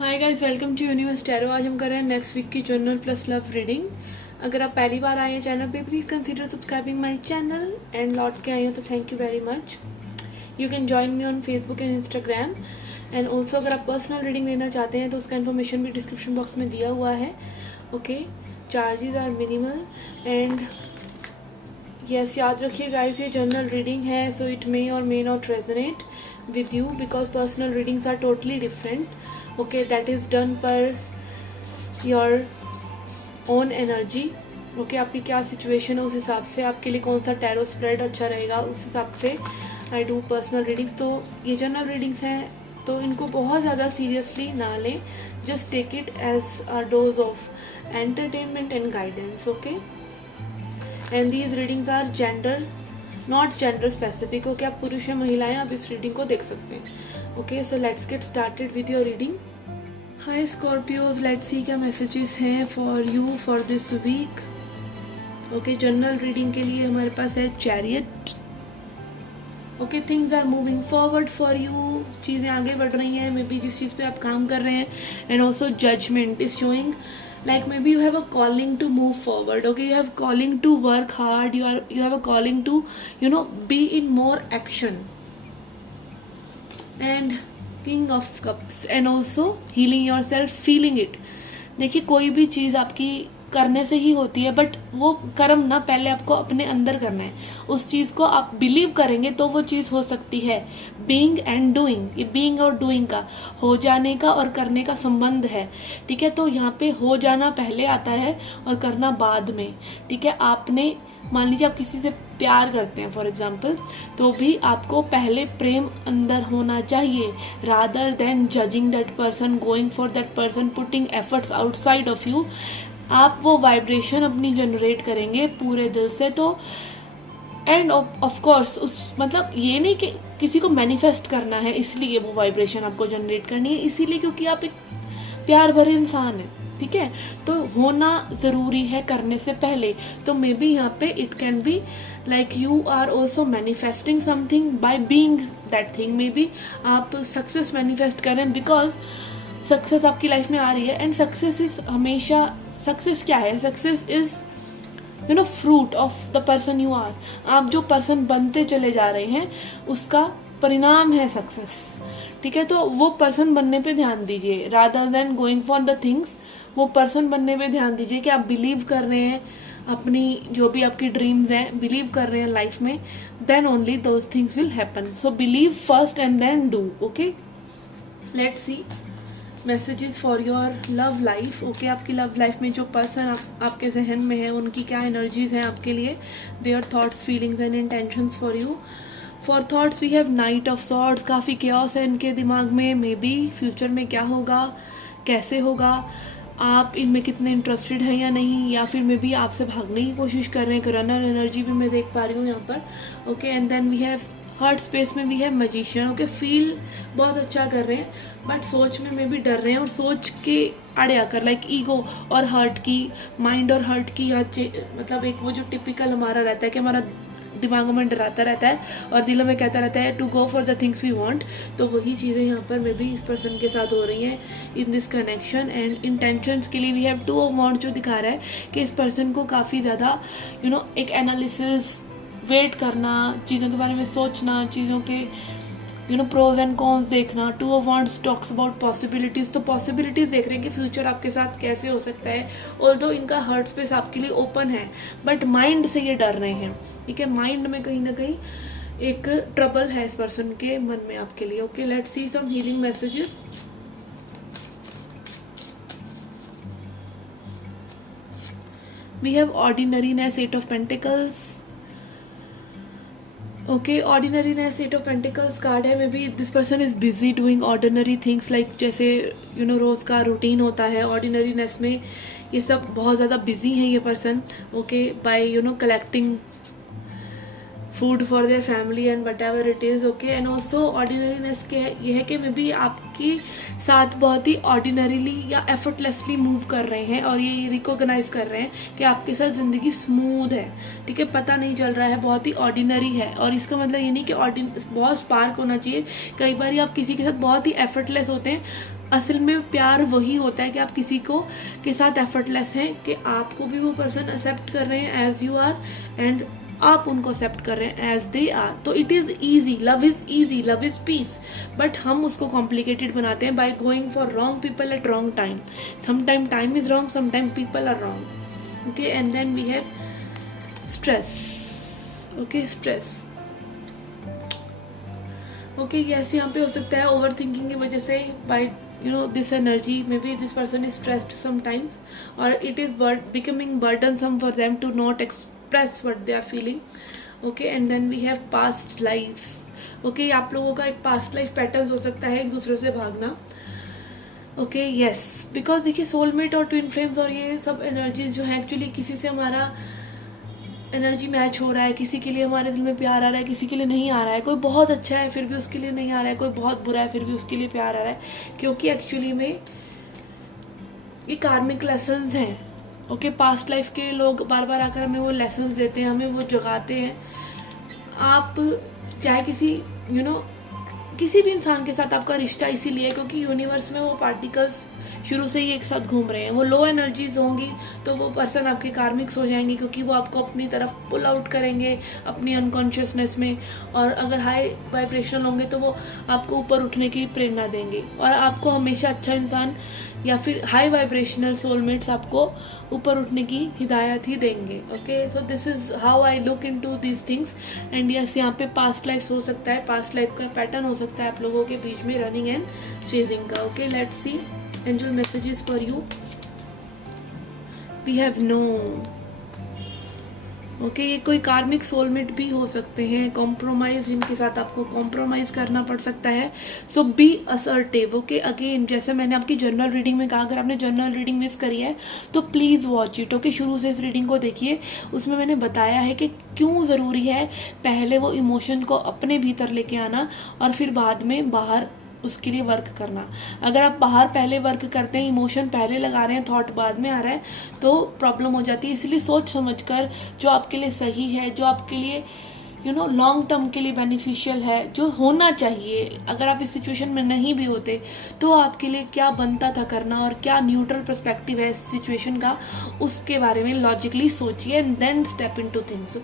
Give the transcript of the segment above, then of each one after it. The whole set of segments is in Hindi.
Hi guys, welcome to Universe Tarot. आज हम कर रहे हैं नेक्स्ट वीक की जर्नल प्लस लव रीडिंग। अगर आप पहली बार आए हैं चैनल पे, please consider subscribing my channel and लौट के आए हो तो thank you very much. You can join me on Facebook and Instagram and also अगर आप पर्सनल रीडिंग लेना चाहते हैं तो उसका इन्फॉर्मेशन भी डिस्क्रिप्शन बॉक्स में दिया हुआ है। Okay, charges are minimal and yes, याद रखिए गाइस, ये जनरल रीडिंग है, सो इट मे और may not resonate with you because personal readings are totally different. Okay, that is done per your own energy. Okay, आपकी क्या सिचुएशन है उस हिसाब से आपके लिए कौन सा टैरो स्प्रेड अच्छा रहेगा उस हिसाब से आई डू पर्सनल रीडिंग्स। तो ये जनरल रीडिंग्स हैं तो इनको बहुत ज़्यादा सीरियसली ना लें, just take it as a dose of entertainment and guidance. Okay, and these readings are gender not gender specific. Okay, आप पुरुष या महिलाएं आप इस रीडिंग को देख सकते हैं। Okay, so let's get started with your reading. Hi Scorpios, let's see क्या मैसेजेस हैं for you for this week. Okay, general reading के लिए हमारे पास है chariot. Okay, things are moving forward for you, चीज़ें आगे बढ़ रही हैं, मे बी जिस चीज़ पे आप काम कर रहे हैं। And also judgment is showing like maybe you have a calling to move forward. Okay, you have calling to work hard, you have a calling to be in more action. And king of cups and also healing yourself, feeling it. देखिए, कोई भी चीज़ आपकी करने से ही होती है, बट वो कर्म ना पहले आपको अपने अंदर करना है। उस चीज़ को आप बिलीव करेंगे तो वो चीज़ हो सकती है। बीइंग एंड डूइंग, ये बीइंग और डूइंग का, हो जाने का और करने का संबंध है। ठीक है, तो यहाँ पे हो जाना पहले आता है और करना बाद में। ठीक है, आपने मान लीजिए आप किसी से प्यार करते हैं फॉर एग्जाम्पल, तो भी आपको पहले प्रेम अंदर होना चाहिए, rather than judging that person, going for that person, putting efforts outside of you. आप वो वाइब्रेशन अपनी जनरेट करेंगे पूरे दिल से। तो एंड ऑफ कोर्स उस मतलब ये नहीं कि किसी को मैनिफेस्ट करना है इसलिए वो वाइब्रेशन आपको जनरेट करनी है, इसीलिए क्योंकि आप एक प्यार भरे इंसान हैं। ठीक है, तो होना ज़रूरी है करने से पहले। तो मे बी यहाँ पे it can be like you are also manifesting something by being that thing. Maybe आप सक्सेस मैनिफेस्ट करें बिकॉज सक्सेस आपकी लाइफ में आ रही है। एंड सक्सेस इज हमेशा, सक्सेस क्या है? Success is fruit of the person you are. आप जो पर्सन बनते चले जा रहे हैं उसका परिणाम है सक्सेस। ठीक है, तो वो पर्सन बनने पे ध्यान दीजिए rather than going for the things. वो पर्सन बनने पे ध्यान दीजिए कि आप बिलीव कर रहे हैं अपनी जो भी आपकी ड्रीम्स हैं, बिलीव कर रहे हैं लाइफ में, then only those things will happen. So believe first and then do. Okay, let's see messages for your love life. Okay, आपकी लव लाइफ में जो पर्सन आपके जहन में है उनकी क्या एनर्जीज हैं आपके लिए, their thoughts, feelings and intentions for you. For thoughts we have knight of swords, काफ़ी केओस है इनके दिमाग में। मे बी फ्यूचर में क्या होगा, कैसे होगा, आप इनमें कितने इंटरेस्टेड हैं या नहीं, या फिर मे बी आपसे भागने की कोशिश कर रहे हैं। रनर एनर्जी भी मैं देख पा रही हूँ यहाँ पर। Okay, and then we have heart space में we have magician. Okay, feel बहुत अच्छा कर रहे हैं बट सोच में भी डर रहे हैं, और सोच के आड़े आकर लाइक ईगो और हर्ट की, माइंड और हर्ट की मतलब एक वो जो टिपिकल हमारा रहता है कि हमारा दिमाग में डराता रहता है और दिलों में कहता रहता है to go for the things we want. तो वही चीज़ें यहाँ पर मे बी इस पर्सन के साथ हो रही हैं in this connection. And intentions के लिए वी हैव 2 ऑफ वांट्स, जो दिखा रहा है कि इस पर्सन को काफ़ी ज़्यादा एक एनालिसिस, वेट करना, चीज़ों के बारे में सोचना, चीज़ों के प्रोज एंड कॉन्स देखना। 2 of wants talks about possibilities, तो पॉसिबिलिटीज़ देख रहे हैं कि फ्यूचर आपके साथ कैसे हो सकता है। ऑल्दो इनका हर्ट स्पेस आपके लिए ओपन है बट माइंड से ये डर रहे हैं। ठीक है, माइंड में कहीं ना कहीं एक ट्रबल है इस पर्सन के मन में आपके लिए। Okay, let's see some healing messages. We have ordinariness, 8 of pentacles. Okay, ordinariness, 8 of pentacles card है। Maybe this person is busy doing ordinary things, like जैसे रोज़ का रूटीन होता है। ऑर्डिनरीनेस में ये सब बहुत ज़्यादा बिजी हैं ये person. Okay, by collecting food for their family and whatever it is. Okay, and also ordinariness के ये है कि मे बी आपके साथ बहुत ही ऑर्डिनरीली या एफर्टलेसली मूव कर रहे हैं और ये रिकॉग्नाइज कर रहे हैं कि आपके साथ ज़िंदगी स्मूथ है। ठीक है, पता नहीं चल रहा है, बहुत ही ऑर्डिनरी है। और इसका मतलब ये नहीं कि बहुत स्पार्क होना चाहिए। कई बार आप किसी के साथ बहुत ही एफर्टलेस होते हैं असल में प्यार वही होता है कि आप किसी को के साथ एफर्टलेस हैं, कि आपको भी वो पर्सन एक्सेप्ट कर रहे हैं एज यू आर, एंड आप उनको एक्सेप्ट कर रहे हैं एज दे आर. तो it is easy, love is easy, love is peace. But हम उसको कॉम्प्लिकेटेड बनाते हैं by going for wrong people at wrong time. Sometime time is wrong, sometime people are wrong. Okay, and then we have stress. Okay, stress. Okay, yes, यहाँ पे हो सकता है ओवर थिंकिंग की वजह से, bye this energy, maybe this person is stressed sometimes, or it is becoming burdensome for them to not express what they are feeling. Okay, and then we have past lives. Okay, आप लोगों का एक past life patterns हो सकता है एक दूसरे से भागना. ओके, यस, बिकॉज देखिए सोलमेट और ट्विन फ्लेम्स और ये सब एनर्जीज जो है, एक्चुअली किसी से हमारा एनर्जी मैच हो रहा है, किसी के लिए हमारे दिल में प्यार आ रहा है, किसी के लिए नहीं आ रहा है. कोई बहुत अच्छा है फिर भी उसके लिए नहीं आ रहा है, कोई बहुत बुरा है फिर भी उसके लिए प्यार आ रहा है, क्योंकि एक्चुअली में ये कार्मिक लेसन्स हैं. ओके, पास्ट लाइफ के लोग बार बार आकर हमें वो लेसन्स देते हैं, हमें वो जगाते हैं. आप चाहे किसी किसी भी इंसान के साथ आपका रिश्ता इसीलिए क्योंकि यूनिवर्स में वो पार्टिकल्स शुरू से ही एक साथ घूम रहे हैं. वो लो एनर्जीज होंगी तो वो पर्सन आपके कार्मिक्स हो जाएंगे, क्योंकि वो आपको अपनी तरफ पुल आउट करेंगे अपनी अनकॉन्शियसनेस में. और अगर हाई वाइब्रेशनल होंगे तो वो आपको ऊपर उठने की प्रेरणा देंगे, और आपको हमेशा अच्छा इंसान या फिर हाई वाइब्रेशनल सोलमेट्स आपको ऊपर उठने की हिदायत ही देंगे. Okay, so this is how I look in to these things. And yes, यहाँ पे पास्ट लाइफ हो सकता है, पास्ट लाइफ का पैटर्न हो सकता है आप लोगों के बीच में रनिंग एंड चेजिंग का. Okay, let's see angel messages for you. We have no. Okay, ये कोई कार्मिक सोलमेट भी हो सकते हैं, कॉम्प्रोमाइज जिनके साथ आपको कॉम्प्रोमाइज़ करना पड़ सकता है. सो बी असर्टिव. ओके, अगेन जैसे मैंने आपकी जर्नल रीडिंग में कहा, अगर आपने जर्नल रीडिंग मिस करी है तो प्लीज़ वॉच इट. ओके, शुरू से इस रीडिंग को देखिए. उसमें मैंने बताया है कि क्यों ज़रूरी है पहले वो इमोशन को अपने भीतर लेके आना और फिर बाद में बाहर उसके लिए वर्क करना. अगर आप बाहर पहले वर्क करते हैं, इमोशन पहले लगा रहे हैं, थॉट बाद में आ रहा है, तो प्रॉब्लम हो जाती है. इसलिए सोच समझकर जो आपके लिए सही है, जो आपके लिए लॉन्ग टर्म के लिए बेनिफिशियल है, जो होना चाहिए, अगर आप इस सिचुएशन में नहीं भी होते तो आपके लिए क्या बनता था करना और क्या न्यूट्रल पर्सपेक्टिव है इस सिचुएशन का, उसके बारे में लॉजिकली सोचिए and then step into things.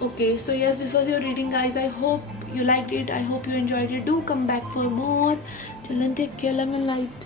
Okay, so yes, this was your reading, guys. I hope you liked it. I hope you enjoyed it. Do come back for more. Till then, take care, love and light.